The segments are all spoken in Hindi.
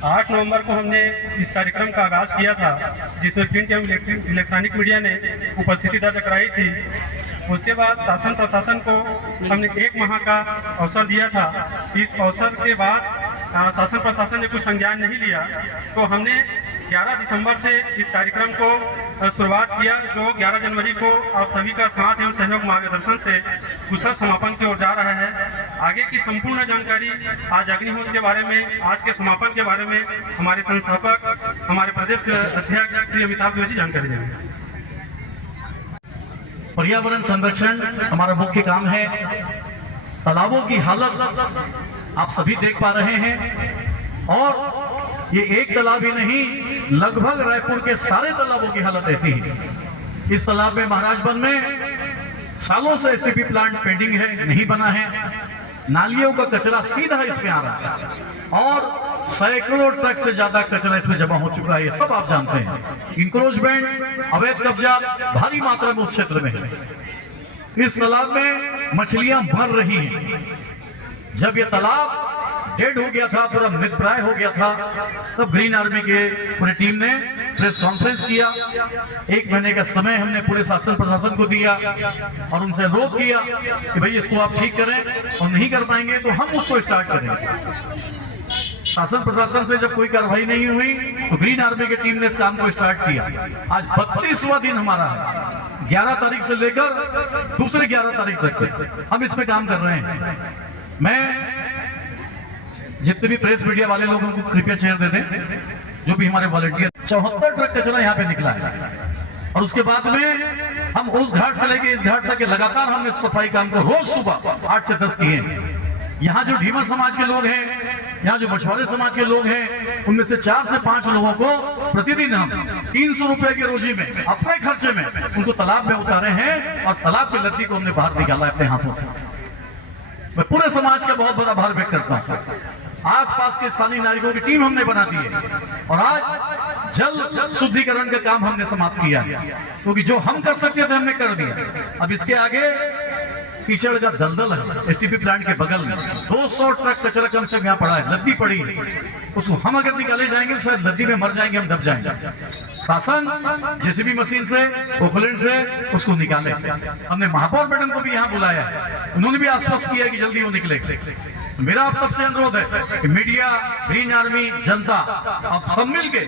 8 नवंबर को हमने इस कार्यक्रम का आगाज़ किया था, जिसमें प्रिंट एवं इलेक्ट्रॉनिक मीडिया ने उपस्थिति दर्ज कराई थी। उसके बाद शासन प्रशासन को हमने 1 माह का अवसर दिया था। इस अवसर के बाद शासन प्रशासन ने कुछ संज्ञान नहीं लिया, तो हमने 11 दिसंबर से इस कार्यक्रम को शुरुआत किया, जो 11 जनवरी को आप सभी का साथ एवं सहयोग मार्गदर्शन से कुशल समापन की ओर जा रहा है। आगे की संपूर्ण जानकारी आज अग्निहोत्र के बारे में, आज के समापन के बारे में हमारे संस्थापक, हमारे प्रदेश अध्यक्ष श्री अमिताभ जोशी जानकारी देंगे। पर्यावरण संरक्षण हमारा मुख्य काम है। तालाबों की हालत आप सभी देख पा रहे हैं, और ये एक तालाब ही नहीं, लगभग रायपुर के सारे तालाबों की हालत ऐसी है। इस तालाब में महाराजगंज में सालों से एसटीपी प्लांट पेंडिंग है, नहीं बना है। नालियों का कचरा सीधा इसमें आ रहा है और सैकड़ों ट्रक से ज्यादा कचरा इसमें जमा हो चुका है, ये सब आप जानते हैं। इंक्रोचमेंट, अवैध कब्जा भारी मात्रा में उस क्षेत्र में है। इस तालाब में मछलियां मर रही हैं। जब ये तालाब डेड हो गया था, पूरा मृतप्राय हो गया था, तब ग्रीन आर्मी के पूरी टीम ने प्रेस कॉन्फ्रेंस किया। 1 महीने का समय हमने पूरे शासन प्रशासन को दिया और उनसे अनुरोध किया कि भाई इसको आप ठीक करें, और नहीं कर पाएंगे तो हम उसको स्टार्ट करेंगे। शासन प्रशासन से जब कोई कार्रवाई नहीं हुई तो ग्रीन आर्मी की jam ने इस काम को स्टार्ट किया। आज 32वां दिन हमारा है, 11 तारीख से लेकर दूसरे 11 तारीख तक हम इस पे काम कर रहे हैं। मैं जितने भी प्रेस मीडिया वाले लोगों को कृपया शेयर दे दें, जो भी हमारे वॉलंटियर। 74 ट्रक कचरा यहाँ पे निकला है, और उसके बाद में हम उस घाट से लेके इस घाट तक लगातार हमने सफाई काम को रोज सुबह 8 से 10 किए हैं। यहाँ जो ढीमर समाज के लोग हैं, यहाँ जो मछुआरे समाज के लोग हैं, उनमें से 4 से 5 लोगों को प्रतिदिन हम 300 रुपए की रोजी में अपने खर्चे में उनको तालाब में उतारे हैं, और तालाब की लद्दी को हमने बाहर निकाला है अपने हाथों से। मैं पूरे समाज का बहुत बड़ा आभार व्यक्त करता हूँ। आसपास के स्थानीय नागरिकों की टीम हमने बना दी है, और आज जल शुद्धिकरण का काम हमने समाप्त किया, क्योंकि जो हम कर सकते थे हमने कर दिया। अब इसके आगे कीचड़ का दलदल है एसटीपी प्लांट के बगल में, 200 ट्रक कचरा कम से कम यहाँ पड़ा है, लद्दी पड़ी है। उसको हम अगर निकाले जाएंगे तो शायद लद्दी में मर जाएंगे, हम दब जाएंगे। शासन जेसीबी मशीन से, पोकलेंट से उसको निकाले। हमने महापौर मैडम को भी यहाँ बुलाया है, उन्होंने भी आश्वस्त किया कि जल्दी वो निकले। मेरा आप सबसे अनुरोध है कि मीडिया, ग्रीन आर्मी, जनता, आप सब मिलके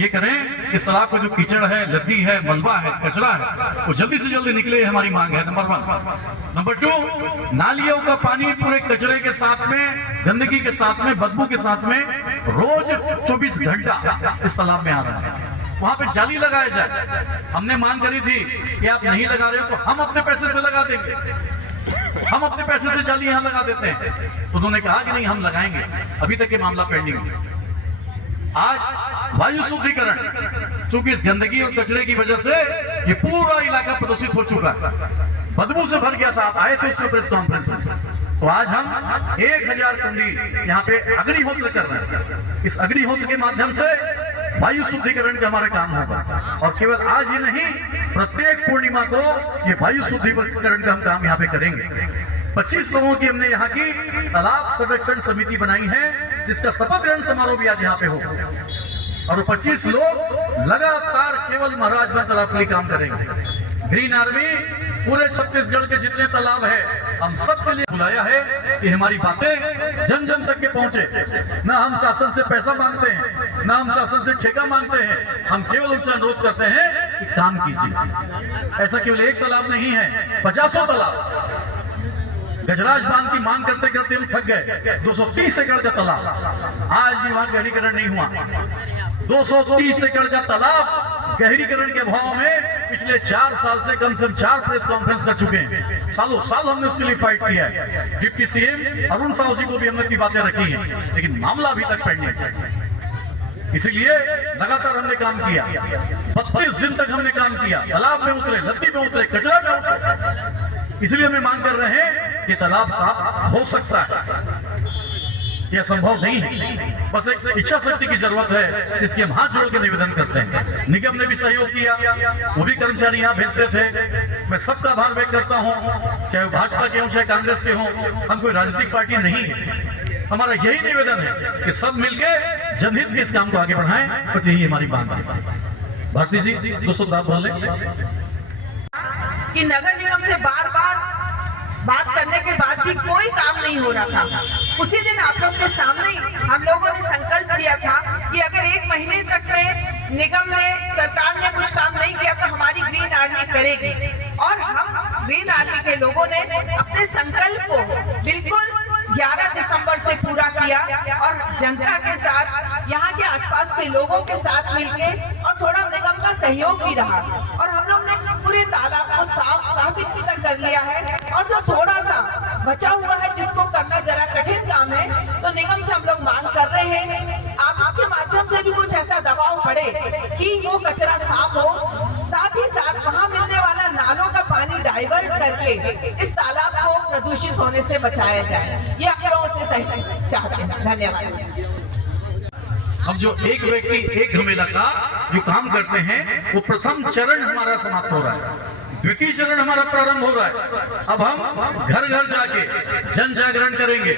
ये करें कि तालाब का जो कीचड़ है, लद्दी है, मलबा है, कचरा है, वो जल्दी से जल्दी निकले, हमारी मांग है। नंबर 1। नंबर 2, नालियों का पानी पूरे कचरे के साथ में, गंदगी के साथ में, बदबू के साथ में रोज 24 घंटा इस तालाब में आ रहा है। वहां पे जाली लगाया जाए। हमने मांग करी थी कि आप नहीं लगा रहे हो तो हम अपने पैसे से लगा देंगे, हम अपने पैसे से जाली यहाँ लगा देते हैं। उन्होंने कहा कि नहीं, हम लगाएंगे। अभी तक ये मामला पेंडिंग है। आज वायु शुद्धिकरण, चूंकि इस गंदगी और कचरे की वजह से ये पूरा इलाका प्रदूषित हो चुका है, बदबू से भर गया था। आप आए थे उसमें प्रेस कॉन्फ्रेंस में, तो आज हम 1000 कंडील यहाँ पे अग्निहोत्र कर रहे हैं। इस अग्निहोत्र के माध्यम से वायु शुद्धिकरण का हमारा काम होगा, और केवल आज ही नहीं, प्रत्येक पूर्णिमा को ये वायु शुद्धिकरण का हम काम यहाँ पे करेंगे। 25 लोगों की हमने यहाँ की तालाब संरक्षण समिति बनाई है, जिसका शपथ ग्रहण समारोह भी आज यहाँ पे होगा, और वो 25 लोग लगातार केवल महाराजगंज तालाब के लिए काम करेंगे। ग्रीन आर्मी पूरे छत्तीसगढ़ के जितने तालाब है, हम सबके लिए बुलाया है कि हमारी बातें जन जन तक के पहुंचे। ना हम शासन से पैसा मांगते हैं, ना हम शासन से ठेका मांगते हैं, हम केवल उनसे अनुरोध करते हैं कि काम कीजिए। ऐसा केवल एक तालाब नहीं है, 50 तालाब। गजराज बांध की मांग करते करते हम थक गए। 230 एकड़ का तालाब, आज भी वहां गहरीकरण नहीं हुआ। 230 एकड़ का तालाब गहरीकरण के अभाव में पिछले 4 साल से कम 4 प्रेस कॉन्फ्रेंस कर चुके हैं। सालों साल हमने उसके लिए फाइट किया है। डिप्टी सीएम अरुण साहू जी को भी हमने बातें रखी हैं, लेकिन मामला अभी तक पेंडिंग है। इसीलिए लगातार हमने काम किया, 32 दिन तक हमने काम किया। तालाब में उतरे, लद्दी में उतरे, कचरा में उतरे। इसलिए हमें मांग कर रहे हैं कि तालाब साफ हो सकता है, यह संभव नहीं है। बस एक इच्छा शक्ति की जरूरत है, जिसके हम हाथ जोड़ के निवेदन करते हैं। निगम ने भी सहयोग किया, वो भी कर्मचारी यहाँ भेजते थे। मैं सबका आभार व्यक्त करता हूँ, चाहे वो भाजपा के हों, चाहे कांग्रेस के हों। हम कोई राजनीतिक पार्टी नहीं है। हमारा यही निवेदन है कि सब मिलके जनहित के इस काम को आगे बढ़ाएं, बस यही हमारी मांग है। भारती जी दोस्तों आप बोल लें कि नगर निगम से बार बार बात करने के बाद भी कोई काम नहीं हो रहा था। उसी दिन आप लोग के सामने ही हम लोगों ने संकल्प लिया था कि अगर 1 महीने तक में निगम ने, सरकार ने कुछ काम नहीं किया तो हमारी ग्रीन आर्मी करेगी। और हम ग्रीन आर्मी के लोगों ने अपने संकल्प को बिल्कुल 11 दिसंबर से पूरा किया और जनता के साथ, यहाँ के आसपास के लोगों के साथ मिलके और थोड़ा निगम का सहयोग भी रहा और हम लोग ने पूरे तालाब को साफ काफी तक कर लिया है। और जो थोड़ा सा बचा हुआ है जिसको करना जरा कठिन काम है, तो निगम से हम लोग मांग कर रहे हैं आपके माध्यम से भी कुछ ऐसा दबाव पड़े कि वो कचरा साफ हो, साथ ही साथ वहाँ मिलने वाला नालों का पानी डाइवर्ट करके इस तालाब को प्रदूषित होने से बचाया जाए। ये आप लोगों से सही चाहते हैं। धन्यवाद। हम जो एक व्यक्ति एक घमेला का जो काम करते हैं वो प्रथम चरण हमारा समाप्त हो रहा है, द्वितीय चरण हमारा प्रारंभ हो रहा है। अब हम घर घर जाके जन जागरण करेंगे।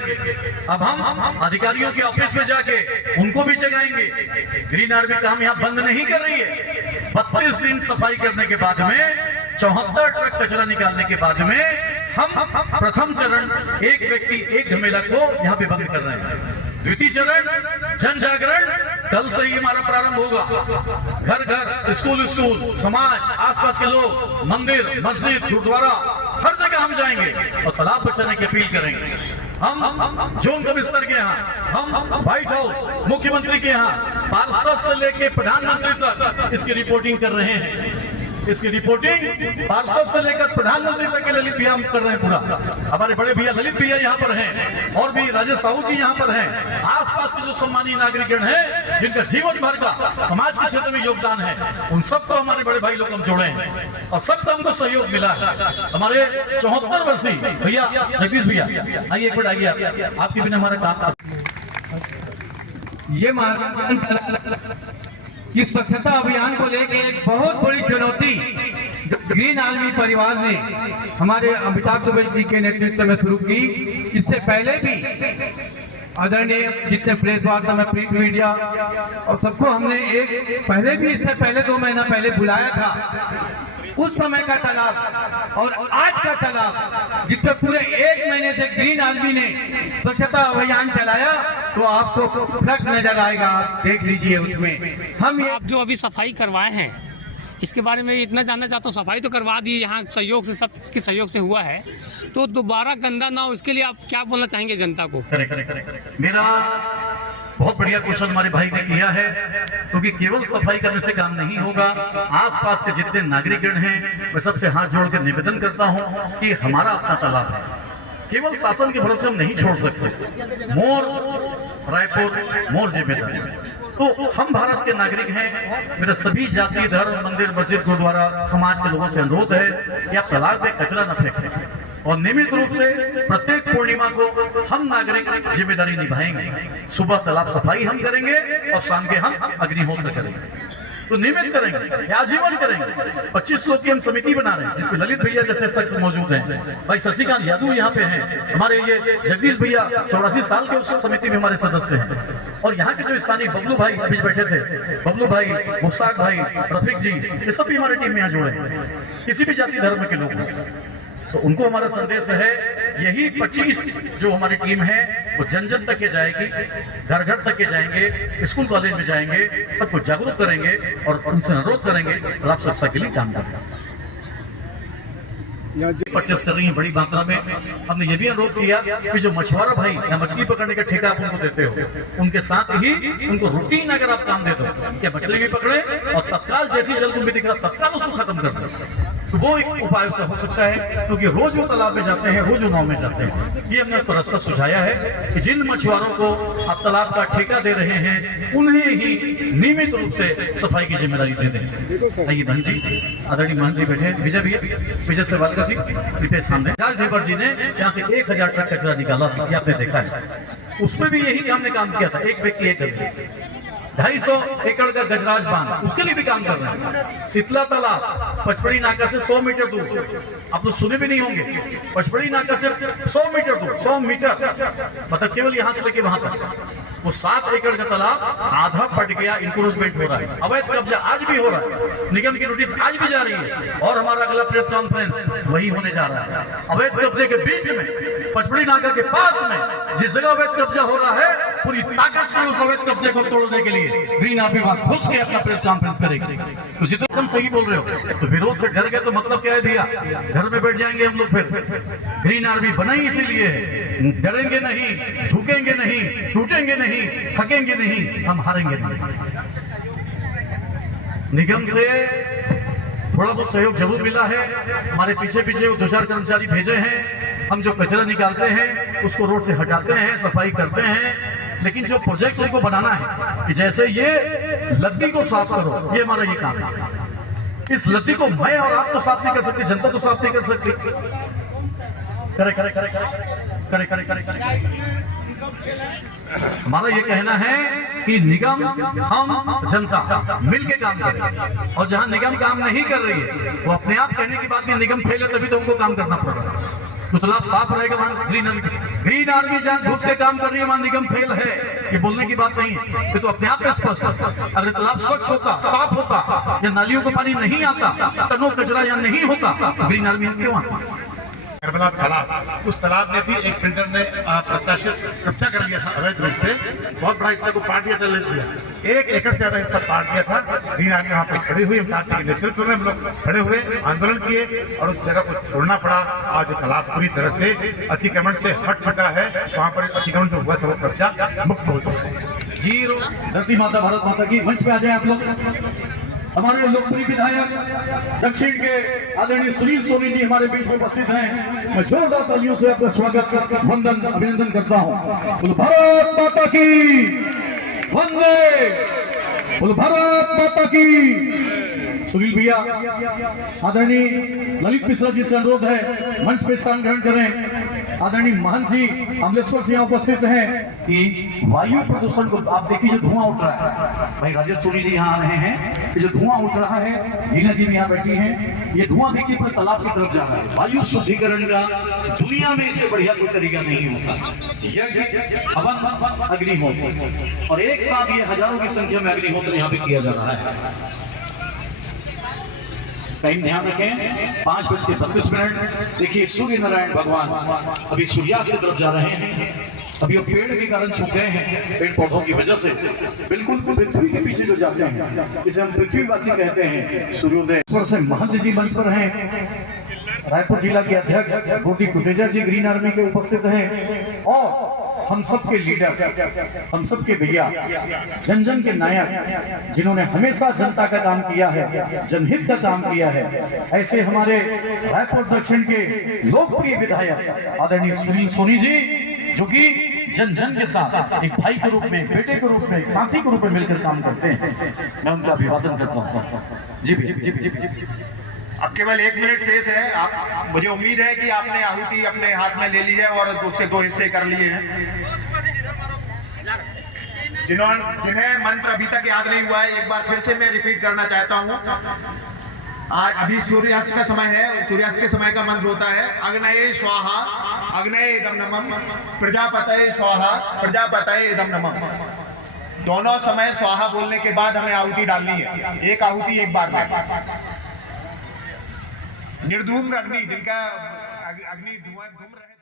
अब हम अधिकारियों के ऑफिस में जाके उनको भी जगाएंगे। ग्रीन आर्मी काम यहाँ बंद नहीं कर रही है। 32 दिन सफाई करने के बाद में, 74 ट्रक कचरा निकालने के बाद में हम प्रथम चरण एक व्यक्ति एक घमेला को यहाँ पे बंद कर रहे हैं। द्वितीय चरण जन जागरण कल से ही हमारा प्रारंभ होगा। घर घर, स्कूल स्कूल, समाज, आसपास के लोग, मंदिर, मस्जिद, गुरुद्वारा, हर जगह हम जाएंगे और तालाब बचाने की अपील करेंगे। हम जोन कमिश्नर के यहाँ, हम व्हाइट हाउस, मुख्यमंत्री के यहाँ, पार्षद से लेके प्रधानमंत्री तक इसकी रिपोर्टिंग कर रहे हैं। इसकी रिपोर्टिंग पार्षद से लेकर प्रधानमंत्री तक के ललित भैया हम कर रहे हैं पूरा। हमारे बड़े भैया ललित भैया यहाँ पर हैं और भी राजेश साहू जी यहाँ पर हैं। आसपास के जो सम्मानीय नागरिकगण हैं जिनका जीवन भर का समाज के क्षेत्र में योगदान है, उन सबको हमारे बड़े भाई लोग हम जोड़े हैं और सबको हमको सहयोग मिला है। हमारे 74 वर्षीय भैया जगदीश भैया, आइए एक मिनट आइए, आपके बिना हमारा काम। ये इस स्वच्छता अभियान को लेकर एक बहुत बड़ी चुनौती ग्रीन आर्मी परिवार ने हमारे अमिताभ दुबे जी के नेतृत्व में शुरू की। इससे पहले भी आदरणीय जितने प्रेस वार्ता में प्रिंट मीडिया और सबको हमने इससे पहले 2 महीना पहले बुलाया था। उस समय का तालाब और आज का तालाब, जिसमें पूरे 1 महीने से ग्रीन आर्मी ने स्वच्छता अभियान चलाया, तो आपको फर्क नजर आएगा। आप देख लीजिए उसमें हम आप जो अभी सफाई करवाए हैं इसके बारे में इतना जानना चाहता हूँ। सफाई तो करवा दी यहाँ सहयोग से, सबके सहयोग से हुआ है, तो दोबारा गंदा ना हो इसके लिए आप क्या बोलना चाहेंगे जनता को? मेरा बहुत बढ़िया क्वेश्चन हमारे भाई ने किया है, क्योंकि केवल सफाई करने से काम नहीं होगा। आसपास के जितने नागरिकगण हैं मैं सबसे हाथ जोड़कर निवेदन करता हूं कि हमारा अपना तालाब है, केवल शासन के भरोसे हम नहीं छोड़ सकते। मोर रायपुर, मोर जिम्मेदारी। तो हम भारत के नागरिक हैं। मेरा सभी जाति, धर्म, मंदिर, मस्जिद, गुरुद्वारा, समाज के लोगों से अनुरोध है कि आप तालाब में कचरा न फेंकें और नियमित रूप से प्रत्येक पूर्णिमा को हम नागरिक जिम्मेदारी निभाएंगे। सुबह तालाब सफाई हम करेंगे और शाम के हम अग्निहोत्र करेंगे। तो नियमित करेंगे, आजीवन करेंगे। 25 लोग की हम समिति बना रहे हैं जिसमें ललित भैया जैसे शख्स मौजूद हैं, भाई शशिकांत यादव यहाँ पे हैं, हमारे ये जगदीश भैया 84 साल के उस समिति में हमारे सदस्य हैं, और यहाँ के जो स्थानीय बबलू भाई अभी बैठे थे, बबलू भाई, मुश्ताक भाई, रफीक जी, ये सब भी हमारी टीम में यहाँ जुड़े हैं। किसी भी जाति धर्म के लोग हैं तो उनको हमारा संदेश है, यही 25 जो हमारी टीम है वो जन जन तक के जाएगी, घर घर तक के जाएंगे, स्कूल कॉलेज में जाएंगे, सबको जागरूक करेंगे और उनसे अनुरोध करेंगे तालाब स्वच्छता के लिए काम करें। 25 कर रही है बड़ी मात्रा में। हमने ये भी अनुरोध किया कि जो मछुआरा भाई या मछली पकड़ने का ठेका आप उनको देते हो, उनके साथ ही उनको रूटीन अगर आप काम दे दो कि मछली भी पकड़े और तत्काल जैसी जल तुम्हें दिख रहा तत्काल उसको खत्म कर दो, तो वो एक उपाय से हो सकता है। क्योंकि रोज वो तालाब में जाते हैं, रोज वो नाव में जाते हैं। ये हमने तो रास्ता सुझाया है कि जिन मछुआरों को आप तालाब का ठेका दे रहे हैं उन्हें ही नियमित रूप से सफाई की जिम्मेदारी दे दें। आइए महन जी, आदरणीय महन जी बैठे, विजय भैया, विजय सेवालकर जी, रितेश सामने। राज जेबर जी ने यहाँ से 1000 ट्रक कचरा निकाला था, ये आपने देखा है। उसमें भी यही हमने काम किया था, एक व्यक्ति एक करके। 250 एकड़ का गजराज बांध, उसके लिए भी काम कर रहे हैं। शीतला तालाब पचपड़ी नाका से 100 मीटर दूर, आप लोग सुने भी नहीं होंगे, पचपड़ी नाका से 100 मीटर दूर, 100 मीटर मतलब केवल यहाँ से लेके वहां तक, वो 7 एकड़ का तालाब आधा फट गया, इंक्रोचमेंट हो रहा है, अवैध कब्जा आज भी हो रहा है, निगम की नोटिस आज भी जा रही है, और हमारा अगला प्रेस कॉन्फ्रेंस वही होने जा रहा है। अवैध कब्जे के बीच में पचपड़ी नाका के पास में जिस जगह अवैध कब्जा हो रहा है, पूरी ताकत से उस अवैध कब्जे को तोड़ने के लिए ग्रीन आर्मी वहां घुस के अपना प्रेस कॉन्फ्रेंस करेगी। तो जितना तुम सही बोल रहे हो, तो विरोध से डर गए तो मतलब क्या है भैया, घर में बैठ जाएंगे हम लोग फिर। ग्रीन आर्मी बनाई इसीलिए है, डरेंगे नहीं, झुकेंगे नहीं, टूटेंगे नहीं, थकेंगे नहीं, हम हारेंगे नहीं। निगम से थोड़ा बहुत सहयोग जरूर मिला है, हमारे पीछे पीछे 2-4 कर्मचारी भेजे हैं, हम जो कचरा निकालते हैं उसको रोड से हटाते हैं, सफाई करते हैं, लेकिन जो प्रोजेक्ट उनको बनाना है कि जैसे ये लद्दी को साफ करो, ये हमारा ये काम है। इस लद्दी को मैं और आप तो साफ नहीं कर सकते, जनता तो साफ नहीं कर सकती। करे करे करे करे करे करे करे हमारा ये कहना है कि निगम हम जनता मिलके काम करें, और जहां निगम काम नहीं कर रही है वो अपने आप कहने की बात नहीं, निगम फेल है तभी तो हमको काम करना पड़ रहा है। तो तालाब साफ रहेगा वहां ग्रीन आर्मी जहां घुस के काम कर रही है वहां निगम फेल है, ये बोलने की बात नहीं है, तो अपने आप में स्पष्ट है। अगर तालाब स्वच्छ होता, साफ होता, या नालियों का पानी नहीं आता, तनो कचरा यहाँ नहीं होता, तो ग्रीन आर्मी क्यों आता? नर्मदा तालाब, उस तालाब में भी एक बिल्डर ने प्रत्याशित कब्जा कर लिया था अवैध रूप से, बहुत बड़ा हिस्सा को पाट दिया था, ले लिया 1 एकड़ से ज्यादा हिस्सा पाट दिया था। ग्रीन आर्मी वहाँ पर खड़ी हुई, पार्टी के नेतृत्व में हम लोग खड़े हुए आंदोलन किए और उस जगह को छोड़ना पड़ा। आज तालाब पूरी तरह से अतिक्रमण से हट चुका है, वहाँ पर अतिक्रमण जो हुआ था वो कब्जा मुक्त हो चुका है। जीरो धरती माता भारत माता की मंच पे आ जाए आप लोग। हमारे लोकप्रिय विधायक दक्षिण के आदरणीय सुनील सोनी जी हमारे बीच में उपस्थित हैं, मैं जोरदार तालियों से आपका स्वागत वंदन अभिनंदन करता हूँ। बोलो भारत माता की वंदे, बोलो भारत माता की। सुनील भैया आदरणीय ललित मिश्रा जी से अनुरोध है मंच पे स्थान ग्रहण करें। आदरणीय महंत जी अमलेश्वर से यहाँ उपस्थित हैं कि वायु प्रदूषण को आप देखिए, जो धुआं उठ रहा है, भाई राजेश सोनी जी यहाँ आ रहे हैं, जो धुआं उठ रहा है, हीना जी भी यहाँ बैठी हैं, ये धुआं देखिए पूरे तालाब की तरफ जा रहा है। वायु शुद्धिकरण का दुनिया में इससे बढ़िया कोई तरीका नहीं होता। हवन अग्निहोत्र, और एक साथ ये हजारों की संख्या में अग्निहोत्र यहाँ पे किया जा रहा है। टाइम ध्यान रखें, 5:32। देखिए सूर्य नारायण भगवान अभी सूर्यास्त की तरफ जा रहे हैं, अभी वो पेड़ के कारण छूट गए हैं, पेड़ पौधों की वजह से बिल्कुल पृथ्वी के पीछे जो जाते हैं, जिसे हम पृथ्वीवासी कहते हैं, सूर्योदय से महंत जी मंच पर हैं, रायपुर जिला के अध्यक्ष गोटी कुटेजा जी ग्रीन आर्मी के उपस्थित हैं, और हम सबके लीडर, हम सबके भैया, जन जन के नायक, जिन्होंने हमेशा जनता का काम किया है, जनहित का काम किया है, ऐसे हमारे रायपुर दक्षिण के लोकप्रिय विधायक आदरणीय सुनील सोनी जी, जो कि जन जन के साथ एक भाई के रूप में, बेटे के रूप में, एक साथी के रूप में मिलकर काम करते हैं, मैं उनका अभिवादन करता हूँ। जी जी जी जी। अब केवल 1 मिनट शेष है। आप, मुझे उम्मीद है कि आपने आहुति अपने हाथ में ले ली है और उसके 2 हिस्से कर लिए हैं। जिन्हें मंत्र अभी तक याद नहीं हुआ है, एक बार फिर से मैं रिपीट करना चाहता हूँ। आज अभी सूर्यास्त का समय है, सूर्यास्त के समय का मंत्र होता है अग्नये स्वाहा अग्नये इदं नमः, प्रजापतये स्वाहा प्रजापतये इदं नमः। दोनों समय स्वाहा बोलने के बाद हमें आहुति डालनी है, एक आहुति एक बार में। निर्धूम्र अग्नि, जिनका अग्नि धुआं धूम रहे।